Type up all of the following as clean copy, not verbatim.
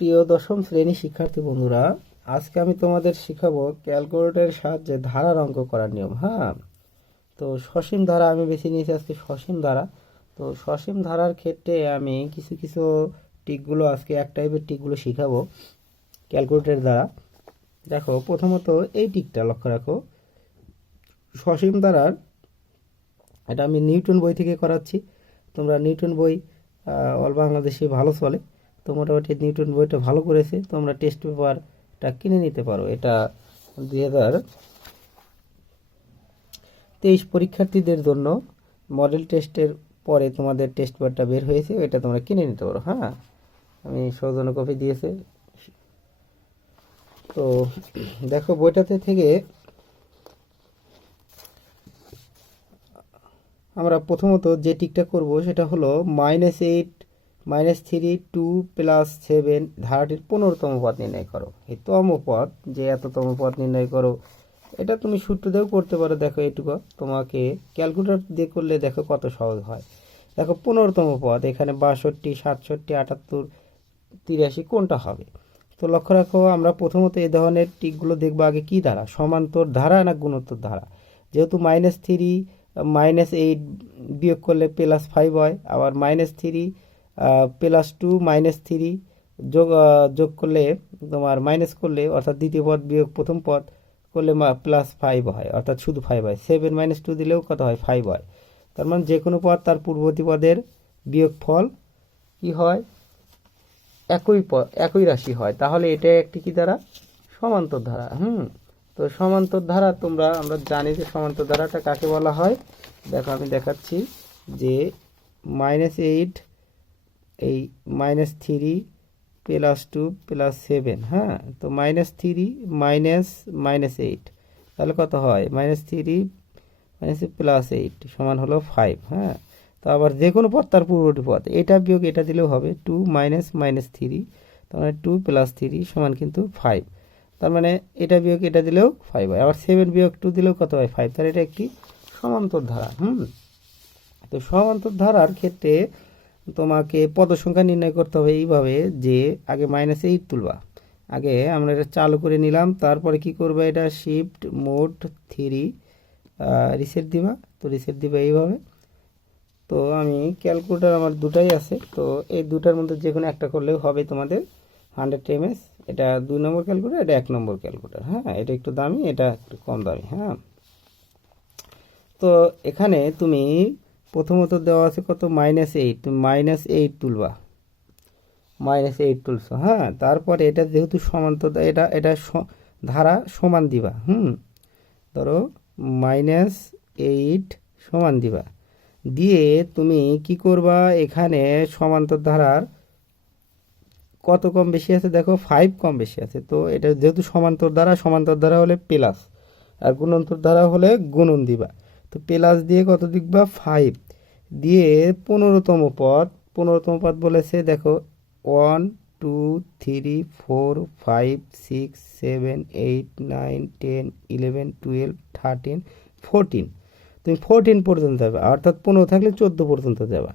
প্রিয় দশম শ্রেণী শিক্ষার্থী বন্ধুরা, আজকে আমি তোমাদের শিখাবো ক্যালকুলেটরের সাহায্যে ধারার অঙ্ক করার নিয়ম। হ্যাঁ, তো সসীম ধারা আমি বেছে নিয়েছি আজকে, সসীম ধারা। তো সসীম ধারার ক্ষেত্রে আমি কিছু কিছু টিকগুলো আজকে এক টাইপের টিকগুলো শিখাবো ক্যালকুলেটরের দ্বারা। দেখো, প্রথমত এই টিকটা লক্ষ্য রাখো। সসীম ধারার এটা আমি নিউটন বই থেকে করাচ্ছি। তোমরা নিউটন বই অল বাংলাদেশে ভালো চলে, তো মোটামুটি নিউটন বইটা ভালো করেছে। তোমরা টেস্ট পেপারটা কিনে নিতে পারো। এটা 2023 পরীক্ষার্থীদের জন্য মডেল টেস্টের পরে তোমাদের টেস্ট পেপারটা বের হয়েছে, এটা তোমরা কিনে নিতে পারো। হ্যাঁ, আমি সৌজন্য কপি দিয়েছে। তো দেখো, বইটাতে থেকে আমরা প্রথমত যে টিকটা করব সেটা হলো -8 -3 2 + 7 ধারাটির 15তম পদ নির্ণয় করো। এই তম পদ, যে এততম পদ নির্ণয় করো, এটা তুমি সূত্র দিয়েও করতে পারো। দেখো, এইটুকু তোমাকে ক্যালকুলেটর দিয়ে করলে দেখো কত সহজ হয়। দেখো, 15তম পদ এখানে 62 67 78 83 কোনটা হবে? তো লক্ষ্য রাখো, আমরা প্রথমত এই ধরনের টিকগুলো দেখবো আগে কি ধারা, সমান্তর ধারা না গুণোত্তর ধারা। যেহেতু -3 -8 বিয়োগ করলে +5 হয়, আবার -3 +2 -3 যোগ করলে তোমার মাইনাস করলে, অর্থাৎ দ্বিতীয় পদ বিয়োগ প্রথম পদ করলে +5 হয়, অর্থাৎ শুধু 5 হয়। 7 - 2 দিলেও কত হয়? 5 হয়। তার মানে যে কোনো পদ তার পূর্ববর্তী পদের বিয়োগ ফল কি হয়? একই রাশি হয়। তাহলে এটা একটি কি ধারা? সমান্তর ধারা। তো সমান্তর ধারা আমরা জানি যে সমান্তর ধারাটা কাকে বলা হয়। দেখো, আমি দেখাচ্ছি যে -8 এই -3 +2 +7। হ্যাঁ, তো -3 -8 তাহলে কত হয়? -3 +8 সমান হলো 5। হ্যাঁ, তো আবার যে কোনো পদ তার পূর্ববর্তী পদ, এটা বিয়োগ এটা দিলেও হবে 2 -3, তার মানে 2 + 3 সমান কিন্তু 5। তার মানে এটা বিয়োগ এটা দিলেও 5 হয়। আবার 7 বিয়োগ 2 দিলেও কত হয়? 5। তাহলে এটা একটি সমান্তর ধারা। তো সমান্তর ধারার ক্ষেত্রে তোমাকে পদ সংখ্যা নির্ণয় করতে হবে এইভাবে, যে আগে -8 তুলবা। আগে আমরা এটা চালু করে নিলাম, তারপরে কি করবে? এটা শিফট মোড 3 রিসেট দিবা। তো রিসেট দিবা এইভাবে। তো আমি ক্যালকুলেটর আমার দুটাই আছে, তো এই দুটার মধ্যে যে কোনো একটা করলেও হবে তোমাদের 100ms। এটা 2 নম্বর ক্যালকুলেটর, এটা 1 নম্বর ক্যালকুলেটর। হ্যাঁ, এটা একটু দামি, এটা একটু কম দামি। হ্যাঁ, তো এখানে তুমি প্রথমত দেওয়া আছে কত? -8। তুমি -8 তুলবা, -8 তুলছো। হ্যাঁ, তারপরে এটা যেহেতু সমান্তর, এটা ধারা সমান দিবা। ধরো -8 সমান দিবা, দিয়ে তুমি কি করবা? এখানে সমান্তর ধারার কত কম বেশি আছে? দেখো, 5 কম বেশি আছে। তো এটা যেহেতু সমান্তর ধারা হলে প্লাস, আর গুণন্তর ধারা হলে গুণন দিবা। তো প্লাস দিয়ে কত লিখবা? 5 দিয়ে 15তম পদ বলেছে। দেখো, 1 2 3 4 5 6 7 8 9 10 11 12 13 14। তুমি 14 পর্যন্ত যাবে, অর্থাৎ 15 থাকলে 14 পর্যন্ত যাবা।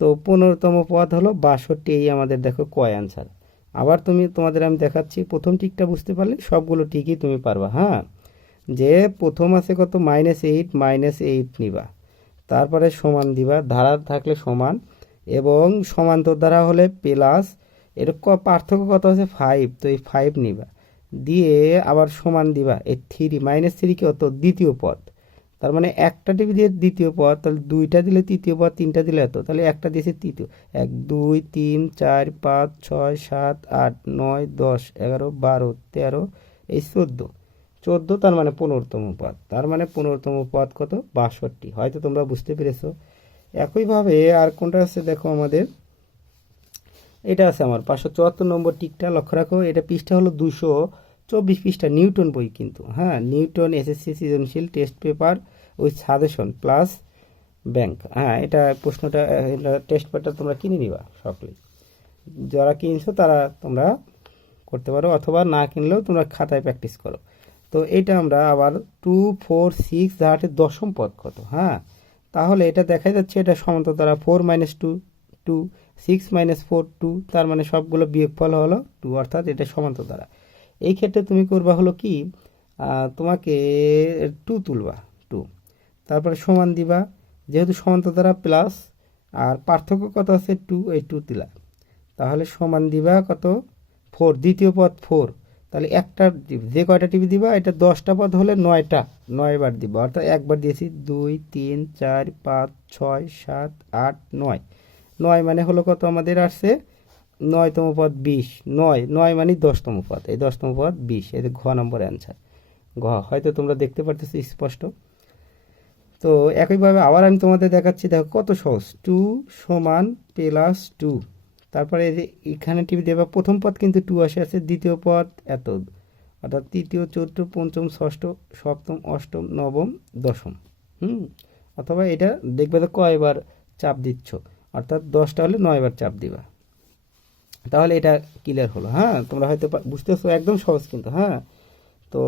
তো 15তম পদ হলো 62। এই আমাদের দেখো কয় আনসার। আবার তোমাদের আমি দেখাচ্ছি, প্রথম টিকটা বুঝতে পারলে সবগুলো টিকই তুমি পারবা। হ্যাঁ, যে প্রথম আছে কত? -8 -8 নিবা, তারপরে সমান দিবা, ধারা থাকলে সমান, এবং সমান্তর ধারা হলে প্লাস। এর পার্থক্য কত আছে? 5। তো এই 5 নিবা, দিয়ে আবার সমান দিবা। এই 3 -3 কত? দ্বিতীয় পদ। তার মানে একটা টিভি দিয়ে দ্বিতীয় পদ, তাহলে দুইটা দিলে তৃতীয় পদ, তিনটা দিলে এত, তাহলে একটা দিয়েছে তৃতীয়। 1 2 3 4 5 6 7 8 9 10 11 12 13 এই 14, তার মানে 15তম পদ। তার মানে 15তম পদ কত? 62। হয়তো তোমরা বুঝতে পেরেছো। একইভাবে আর কোনটা আছে? দেখো, আমাদের এটা আছে আমার 574 নম্বর টিকটা। লক্ষ্য রাখো, এটা পৃষ্ঠা হলো 224 পৃষ্ঠা, নিউটন বই কিন্তু। হ্যাঁ, নিউটন এসএসসি সৃজনশীল test paper with suggestion plus bank. হ্যাঁ, এটা প্রশ্নটা, টেস্ট পেপারটা তোমরা কিনে নিবা সকলেই। যারা কিনছো তারা তোমরা করতে পারো, অথবা না কিনলেও তোমরা খাতায় প্র্যাকটিস করো। তো এটা আমরা আবার 2 4 6 ধারাটির দশম পদ কত? হ্যাঁ, তাহলে এটা দেখা যাচ্ছে এটা সমান্তর দ্বারা 4 - 2 2 6 - 4 2, তার মানে সবগুলো বিয়োগফল হলো 2, অর্থাৎ এটা সমান্তর দ্বারা। এই ক্ষেত্রে তুমি করবা হলো কি, তোমাকে 2 তুলবা, 2, তারপরে সমান দিবা, যেহেতু সমান্তর দ্বারা প্লাস আর পার্থক্য কত আছে 2, এই 2 দিলা, তাহলে সমান দিবা কত 4, দ্বিতীয় পদ 4, তাহলে একটা যে কয়টা টিভি দিবা, এটা 10টা পদ হলে 9টা, 9 বার দিবা, অর্থাৎ একবার দিয়েছি 2 3 4 5 6 7 8 9, 9 মানে হলো কত আমাদের আসছে 9তম পদ 20, 9 9 মানে 10তম পদ, এই 10তম পদ 20, এই ঘ নম্বর অ্যান্সার। ঘ হয়তো তোমরা দেখতে পারতেছো স্পষ্ট। তো একইভাবে আবার আমি তোমাদের দেখাচ্ছি, দেখো কত সহজ, 2 সমান প্লাস 2, তারপরে এই যে এখানে টিভি দেবা, প্রথম পদ কিন্তু 2 আছে, দ্বিতীয় পদ এত, অর্থাৎ তৃতীয় চতুর্থ পঞ্চম ষষ্ঠ সপ্তম অষ্টম নবম দশম। অথবা এটা দেখবে তো কয়বার চাপ দিচ্ছ, অর্থাৎ 10টা হলে 9 বার চাপ দিবা, তাহলে এটা ক্লিয়ার হলো। হ্যাঁ, তোমরা হয়তো বুঝতেছো, একদম সহজ কিন্তু। হ্যাঁ, তো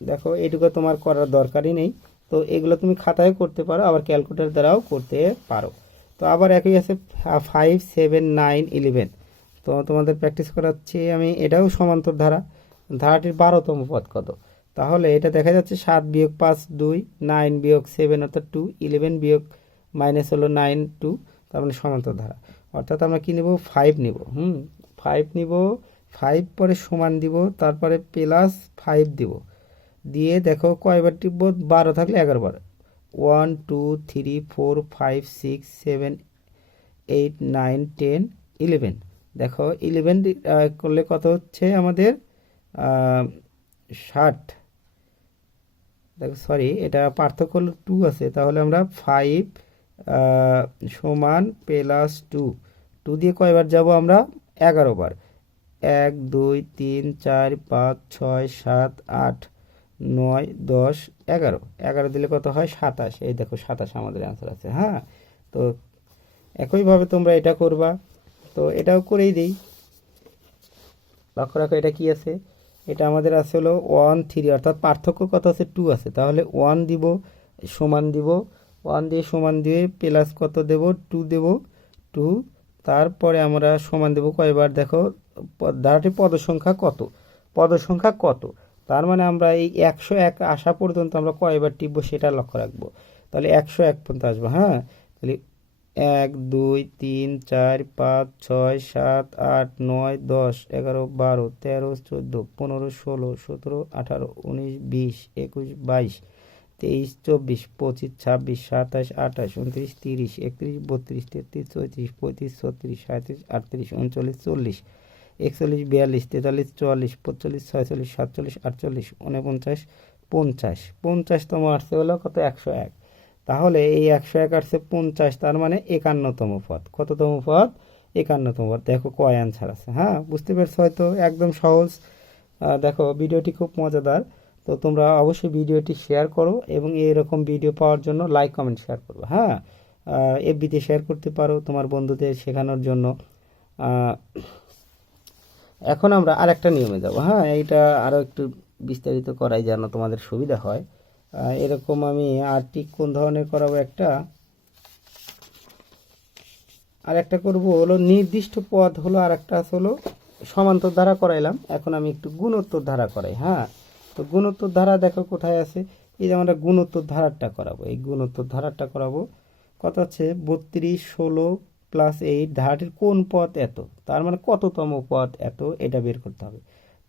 দেখো এইটুকু তোমার করার দরকারই নেই, তো এগুলো তুমি খাতায় করতে পারো, আবার ক্যালকুলেটর দ্বারাও করতে পারো। তো আবার একই আছে 5 7 9 11, তো তোমাদের প্র্যাকটিস করাচ্ছি আমি, এটাও সমান্তর ধারা, ধারাটির 12তম পদ কত, তাহলে এটা দেখা যাচ্ছে 7 - 5 2, 9 - 7 অর্থাৎ 2, 11 বিয়োগ মাইনাস হলো 9 2, তার মানে সমান্তর ধারা, অর্থাৎ আমরা কি নেব 5 নেব। 5 নিব, 5 পরে সমান দিব, তারপরে প্লাস 5 দিব, দিয়ে দেখো কয়বার টিপব, 12 থাকলে 11 বার, 1 2 3 4 5 6 7 8 9 10 11, দেখো 11 করলে কত হচ্ছে আমাদের 60, দেখো সরি এটা পার্থক্য হলো 2 আছে, তাহলে আমরা 5 সমান প্লাস 2, 2 দিয়ে কয়বার যাব আমরা 11 বার, 1 2 3 4 5 6 7 8 9 10 11, 11 দিলে কত হয় 27, এই দেখো 27 আমাদের অ্যান্সার আছে। হ্যাঁ, তো একইভাবে তোমরা এটা করবা, তো এটাও করেই দিই। লক্ষ্য রাখো এটা কি আছে, এটা আমাদের আছে হলো 1 3, অর্থাৎ পার্থক্য কত আছে 2 আছে, তাহলে 1 দিব, সমান দিব, 1 দিয়ে সমান দিয়ে প্লাস কত দেব 2 দেব 2, তারপরে আমরা সমান দেব কয়বার, দেখো ধারাটির পদ সংখ্যা কত, পদ সংখ্যা কত, তার মানে আমরা এই 101 আসা পর্যন্ত আমরা কয়বার টিপবো সেটা লক্ষ্য রাখবো, তাহলে 101 পর্যন্ত আসবো। হ্যাঁ, তাহলে 1 2 3 4 5 6 7 8 9 10 11 12 13 14 15 16 17 18 19 20 21 22 23 24 25 26 27 28 29 30 31 32 33 34 35 36 37 38 39 40 41 42 43 44 45 46 47 48 49 50, 50তম আসছে হলো কত 101, তাহলে এই 101 আসছে 50, তার মানে 51তম পদ, কততম পদ 51তম পদ, দেখো কয় অ্যান্সার আছে। হ্যাঁ, বুঝতে পেরেছো হয়তো, একদম সহজ। দেখো ভিডিওটি খুব মজাদার, তো তোমরা অবশ্যই ভিডিওটি শেয়ার করো এবং এরকম ভিডিও পাওয়ার জন্য লাইক কমেন্ট শেয়ার করবে। হ্যাঁ, এফবিতে শেয়ার করতে পারো তোমার বন্ধুদের শেখানোর জন্য। এখন আমরা আরেকটা নিয়মে যাব। হ্যাঁ, এইটা আরও একটু বিস্তারিত করাই যেন তোমাদের সুবিধা হয়, এরকম আমি আরটি কোন ধরনের করাবো, আর একটা করব হলো নির্দিষ্ট পদ হলো, আর একটা হলো সমান্তর ধারা করাইলাম, এখন আমি একটু গুণোত্তর ধারা করাই। হ্যাঁ, তো গুণোত্তর ধারা দেখো কোথায় আছে, এই যে আমরা গুণোত্তর ধারাটা করাবো, এই গুণোত্তর ধারাটা করাবো, কত আছে 32 16 প্লাস 8, ধারাটির কোন পদ এত, তার মানে কততম পদ এত, এটা বের করতে হবে।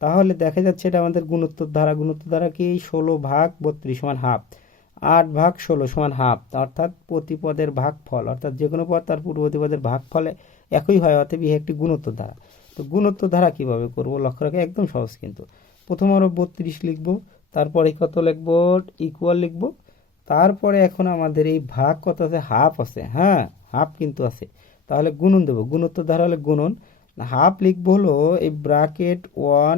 তাহলে দেখা যাচ্ছে এটা আমাদের গুণোত্তর ধারা, গুণোত্তর ধারা কি 16 ভাগ 32 সমান হাফ, 8 ভাগ 16 সমান হাফ, অর্থাৎ প্রতি পদের ভাগফল, অর্থাৎ যে কোনো পদ তার পূর্ববর্তী পদের ভাগফলে একই হয়, অতএব ইহা একটি গুণোত্তর ধারা। তো গুণোত্তর ধারা কিভাবে করব, লক্ষ্য রাখো একদম সহজ কিন্তু। প্রথম আমরা 32 লিখব, তারপরে কত লিখব ইকুয়াল লিখব, তারপরে এখন আমাদের এই ভাগ কত আছে, হাফ আছে। হ্যাঁ, হাফ কিন্তু আছে, তাহলে গুণন দেব, গুণোত্তর ধারা হলে গুণন, হাফ লিখবো হলো এই ব্র্যাকেট 1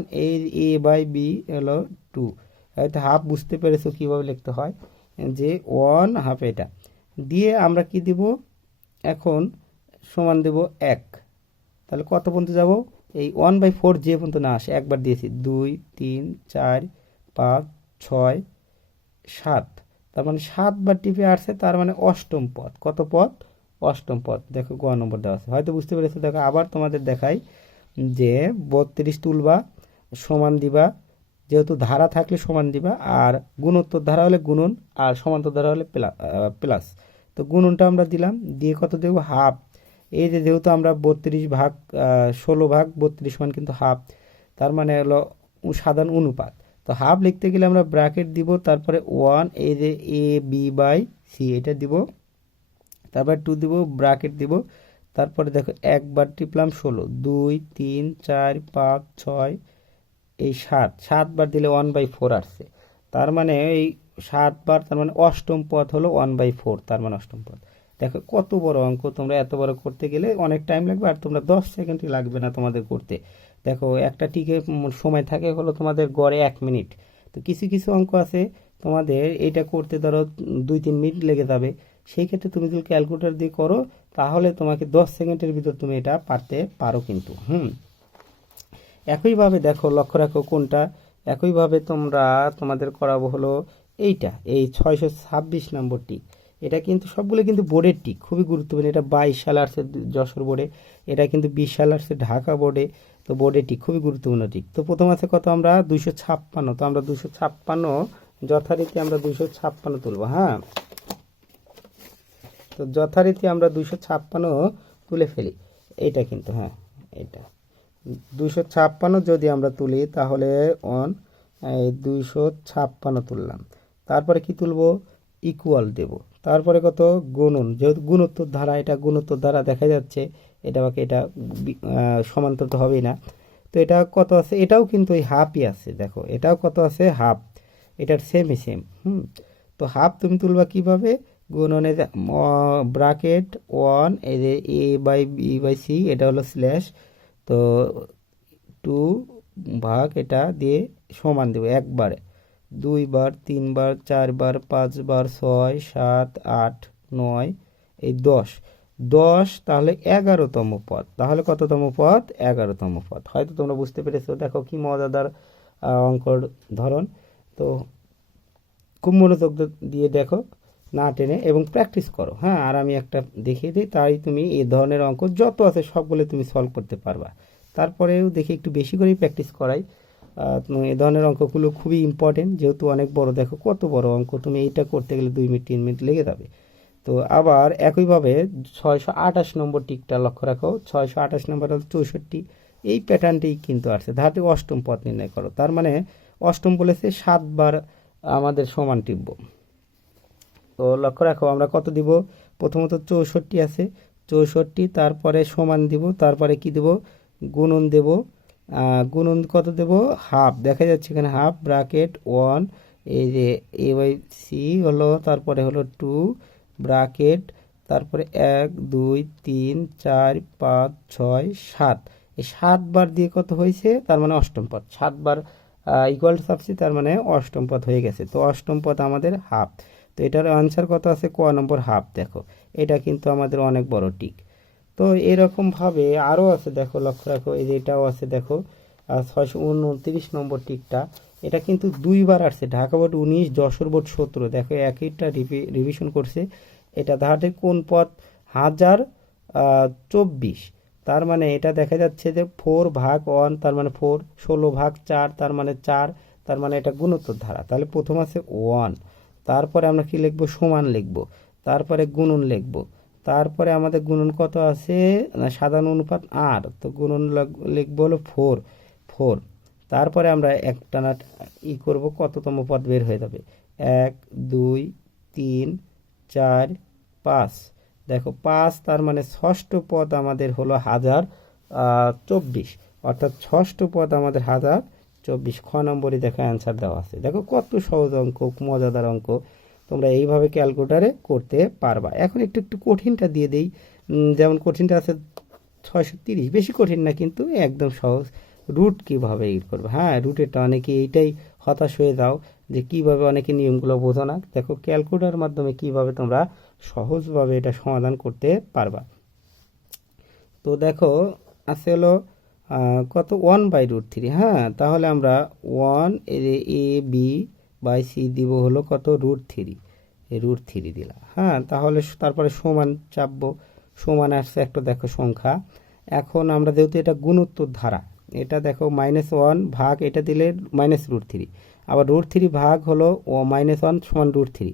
এ বাই বি হলো 2, হয়তো হাফ বুঝতে পেরেছো কিভাবে লিখতে হয়, যে 1 হাফ, এটা দিয়ে আমরা কি দিব এখন সমান দেব 1, তাহলে কত পর্যন্ত যাব, এই 1/4 যে পর্যন্ত না আসে, একবার দিয়েছি 2 3 4 5 6 7, তার মানে 7 বার টিপে আসছে, তার মানে অষ্টম পদ, কত পদ অষ্টম পদ, দেখো গ নম্বর দেওয়া আছে, হয়তো বুঝতে পেরেছো। দেখো আবার তোমাদের দেখাই যে 32 তুলবা, সমান দিবা, যেহেতু ধারা থাকলে সমান দিবা, আর গুণোত্তর ধারা হলে গুণন, আর সমান্তর ধারা হলে প্লাস। তো গুণনটা আমরা দিলাম, দিয়ে কত দেবো, হাফ। এই যে যেহেতু আমরা 32 ভাগ 16 ভাগ 32 সমান কিন্তু হাফ, তার মানে হলো সাধারণ অনুপাত। তো হাফ লিখতে গেলে আমরা ব্র্যাকেট দিব, তারপরে 1, এই যে এ বি বাই সি এটা দিব, তারপরে 2 দিব, ব্র্যাকেট দিব, তারপরে দেখো একবার টিপলাম 16, 2 3 4 5 6, এই 7বার দিলে 1/4 আসছে। তার মানে এই 7বার, তার মানে অষ্টম পদ হলো 1/4, তার মানে অষ্টম পদ। দেখো কত বড় অঙ্ক, তোমরা এত বড় করতে গেলে অনেক টাইম লাগবে, আর তোমরা 10 সেকেন্ডই লাগবে না তোমাদের করতে। দেখো একটা টিকে সময় থাকে হলো তোমাদের গড়ে 1 মিনিট। তো কিছু কিছু অঙ্ক আছে তোমাদের এটা করতে ধরো 2-3 মিনিট লেগে যাবে, সেই ক্ষেত্রে তুমি যদি ক্যালকুলেটর দিয়ে করো তাহলে তোমাকে 10 সেকেন্ডের ভিতর তুমি এটা পারতে পারো কিন্তু। একইভাবে দেখো, লক্ষ্য রাখো কোনটা, একইভাবে তোমাদের করাবো হলো এইটা, এই 626 নম্বর টিক। এটা কিন্তু সবগুলো কিন্তু বোর্ডের টিক, খুবই গুরুত্বপূর্ণ। এটা 22 সালে আসছে যশোর বোর্ডে, এটা কিন্তু 20 সালে আসছে ঢাকা বোর্ডে। তো বোর্ডের টিক খুবই গুরুত্বপূর্ণ টিক। তো প্রথম আছে কত, আমরা 256। তো আমরা 256 যথারীতি আমরা 256 তুলবো। তো যথারীতি আমরা 256 তুলে ফেলি, এইটা কিন্তু এটা 256 যদি আমরা তুলি তাহলে 256 তুললাম। তারপরে কি তুলবো, ইকুয়াল দেব, তারপরে কত, গুণন, যেহেতু গুণোত্তর ধারা, এটা গুণোত্তর ধারা দেখা যাচ্ছে, এটা সমান্তর তো হবেই না। তো এটা কত আছে, এটাও কিন্তু ওই হাফই আছে, দেখো এটাও কত আছে, হাফ, এটার সেমই সেম। তো হাফ তুমি তুলবা কিভাবে, গুণনে ব্রাকেট 1, এই যে এ বাই বি বাই সি, এটা হলো স্ল্যাশ, তো 2 ভাগ এটা দিয়ে সমান দেবো, একবারে 2 বার 3 বার 4 বার 5 বার 6 7 8 9, এই 10, তাহলে 11তম পদ। তাহলে কততম পদ, 11তম পদ। হয়তো তোমরা বুঝতে পেরেছো। দেখো কি মজাদার অঙ্কর ধরন। তো খুব মনোযোগ দিয়ে দেখো, না টেনে, এবং প্র্যাকটিস করো। আর আমি একটা দেখিয়ে দিই, তাই তুমি এই ধরনের অঙ্ক যত আছে সবগুলো তুমি সলভ করতে পারবা। তারপরেও দেখি একটু বেশি করেই প্র্যাকটিস করাই। এই ধরনের অঙ্কগুলো খুবই ইম্পর্টেন্ট, যেহেতু অনেক বড়। দেখো কত বড় অঙ্ক, তুমি এইটা করতে গেলে 2 মিনিট 3 মিনিট লেগে যাবে। তো আবার একইভাবে 628 নম্বর টিকটা লক্ষ্য রাখো, 628 নম্বর হল 64। এই প্যাটার্নটি কিন্তু আসছে, ধারাটি অষ্টম পদ নির্ণয় করো। তার মানে অষ্টম বলেছে 7বার আমাদের সমান টিপব। তো লক্ষ্য রাখো আমরা কত দিব, প্রথমত 64 আছে, 64, তারপরে সমান দিব, তারপরে কি দেব, গুণন দেব। গুণন কত দেব, হাফ, দেখা যাচ্ছে এখানে হাফ, ব্রাকেট 1, এই যে এ বাই সি হলো, তারপরে হলো 2, ব্রাকেট, তারপরে 1 2 3 4 5 6 7, এই 7বার দিয়ে কত হয়েছে, তার মানে অষ্টম পদ। 7বার ইকুয়াল টু সাবসি, তার মানে অষ্টম পদ হয়ে গেছে। তো অষ্টম পদ আমাদের হাফ। তো এটার আনসার কত আছে, ক নম্বর হাফ। দেখো এটা কিন্তু আমাদের অনেক বড় টিক। তো এরকমভাবে আরও আছে, দেখো লক্ষ্য রাখো, এই যে এটাও আছে, দেখো 629 নম্বর টিকটা। এটা কিন্তু 2বার আসছে, ঢাকা বোর্ড 19, যশোর বোর্ড 17। দেখো একইটা রিভিশন করছে। এটা ধারাটির কোন পদ, 1024। তার মানে এটা দেখা যাচ্ছে যে 4 ভাগ 1, তার মানে 4, 16 ভাগ 4, তার মানে 4, তার মানে এটা গুণোত্তর ধারা। তাহলে প্রথম আছে 1, তারপরে আমরা কি লিখবো, সমান লিখবো, তারপরে গুণন লিখবো, তারপরে আমাদের গুণন কত আছে, সাধারণ অনুপাত আর, তো গুণন লিখবো হলো 4, তারপরে আমরা একটানা করব, কততম পদ বের হয়ে যাবে, 1 2 3 4 5। দেখো 5, তার মানে ষষ্ঠ পদ আমাদের হলো 1024, অর্থাৎ ষষ্ঠ পদ আমাদের 1024। খ নম্বরই দেখো অ্যান্সার দেওয়া আছে। দেখো কত সহজ অঙ্ক, মজাদার অঙ্ক, তোমরা এইভাবে ক্যালকুলেটারে করতে পারবা। এখন একটু একটু কঠিনটা দিয়ে দেই। যেমন কঠিনটা আছে 630, বেশি কঠিন না কিন্তু একদম সহজ। রুট কীভাবে করবে, রুটেরটা অনেকে এইটাই হতাশ হয়ে যাও যে কিভাবে, অনেকে নিয়মগুলো বোঝো না। দেখো ক্যালকুলেটারের মাধ্যমে কিভাবে তোমরা সহজভাবে এটা সমাধান করতে পারবা। তো দেখো আছে হলো কত, 1/√3। তাহলে আমরা 1 এ বি বাই সি দিব হলো কত, √3, √3 দিলাম। তাহলে তারপরে সমান চাপবো, সমান আসছে একটা দেখো সংখ্যা। এখন আমরা যেহেতু এটা গুণোত্তর ধারা, এটা দেখো -1 ভাগ এটা দিলে -√3, আবার √3 ভাগ হলো -1 সমান √3,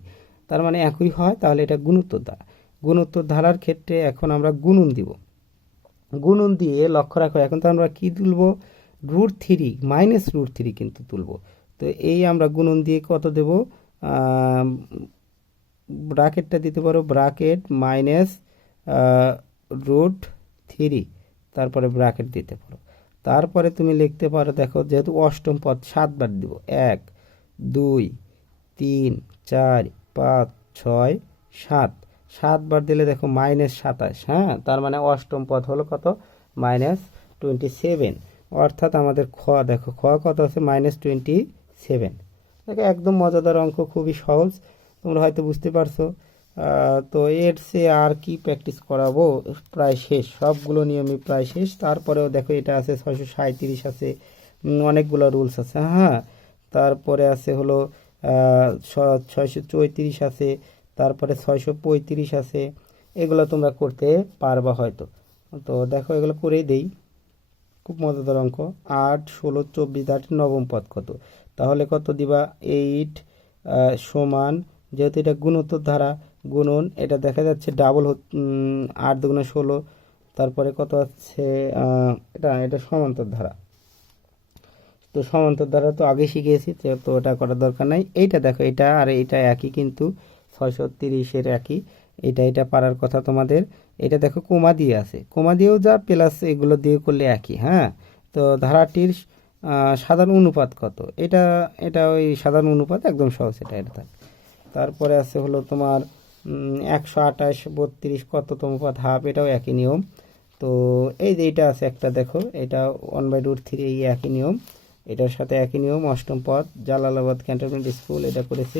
তার মানে একই হয়, তাহলে এটা গুণোত্তর ধারা। গুণোত্তর ধারার ক্ষেত্রে এখন আমরা গুণন দিব। গুণন দিয়ে লক্ষ্য রাখো, এখন তো আমরা কি তুলব, √3 -√3 কিন্তু তুলব। তো এই আমরা গুণন দিয়ে কত দেব, ব্রাকেটটা দিতে পারো, ব্রাকেট -√3, তারপরে ব্রাকেট দিতে পারো। তারপরে তুমি লিখতে পারো, দেখো যেহেতু অষ্টম পদ 7 বার দিব, 1 2 3 4 5 6 7, 7 বার দিলে দেখো -27, হ্যাঁ, তার মানে অষ্টম পদ হলো কত, -27। অর্থাৎ আমাদের খ, দেখো খ কত আছে, -27। দেখো একদম মজাদার অঙ্ক, খুবই সহজ, তোমরা হয়তো বুঝতে পারছো। তো এর সে আর কি প্র্যাকটিস করাবো, প্রায় শেষ, সবগুলো নিয়মই প্রায় শেষ। তারপরেও দেখো এটা আছে 637 আছে, অনেকগুলো রুলস আছে, হ্যাঁ। তারপরে আছে হলো 634 আছে, তারপরে 635 আছে, এগুলো তোমরা করতে পারবা হয়তো। তো দেখো এগুলো করেই দেই, খুব মজাদার অঙ্ক। 8 16 24, তার নবম পদ কত, তাহলে কত দিবা, 8 সমান, যেহেতু এটা গুণোত্তর ধারা, গুণন, এটা দেখা যাচ্ছে ডাবল, 8 দুগুণে 16, তারপরে কত আছে, এটা এটা সমান্তর ধারা। তো সমান্তর ধারা তো আগে শিখিয়েছি, তো ওটা করার দরকার নাই। এইটা দেখো, এটা আর এটা একই, কিন্তু 630-এর একই, এটা পারার কথা তোমাদের। এটা দেখো কোমা দিয়ে আছে, কোমা দিয়েও যা, প্লাস এগুলো দিয়ে করলে একই, হ্যাঁ। তো ধারাটির সাধারণ অনুপাত কত, এটা এটা ওই সাধারণ অনুপাত, একদম সহজ, এটা থাকে। তারপরে আছে হলো তোমার 128 32 কততম পদ, হাফ, এটাও একই নিয়ম। তো এই যে এটা আছে একটা, দেখো এটা 1/√3, এই একই নিয়ম, এটার সাথে একই নিয়ম। অষ্টম পদ জালালাবাদ ক্যান্টনমেন্ট স্কুল, এটা করেছে।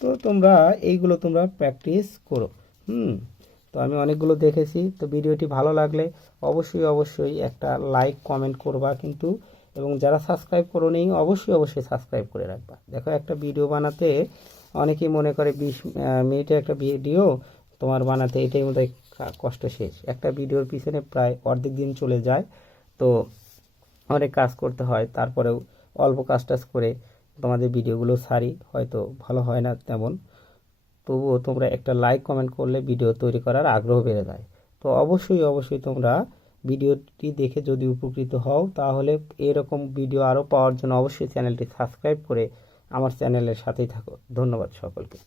তো তোমরা এইগুলো তোমরা প্র্যাকটিস করো। তো আমি অনেকগুলো দেখেছি। তো ভিডিওটি ভালো লাগলে অবশ্যই একটা লাইক কমেন্ট করবা কিন্তু, এবং যারা সাবস্ক্রাইব করোনি অবশ্যই সাবস্ক্রাইব করে রাখবা। দেখো একটা ভিডিও বানাতে অনেকেই মনে করে 20 মিনিটের একটা ভিডিও তোমার বানাতে, এটাই মধ্যে কষ্ট শেষ। একটা ভিডিওর পিছনে প্রায় অর্ধেক দিন চলে যায়, তো অনেক কাজ করতে হয়, তারপরেও অল্প কাজ টাজ করে তোমাদের ভিডিওগুলো ছাড়ি, হয়তো ভালো হয় না তেমন, তবুও তোমরা একটা লাইক কমেন্ট করলে ভিডিও তৈরি করার আগ্রহ বেড়ে যায়। তো অবশ্যই তোমরা ভিডিওটি দেখে যদি উপকৃত হও, তাহলে এরকম ভিডিও আরও পাওয়ার জন্য অবশ্যই চ্যানেলটি সাবস্ক্রাইব করে আমার চ্যানেলের সাথেই থাকো। ধন্যবাদ সকলকে।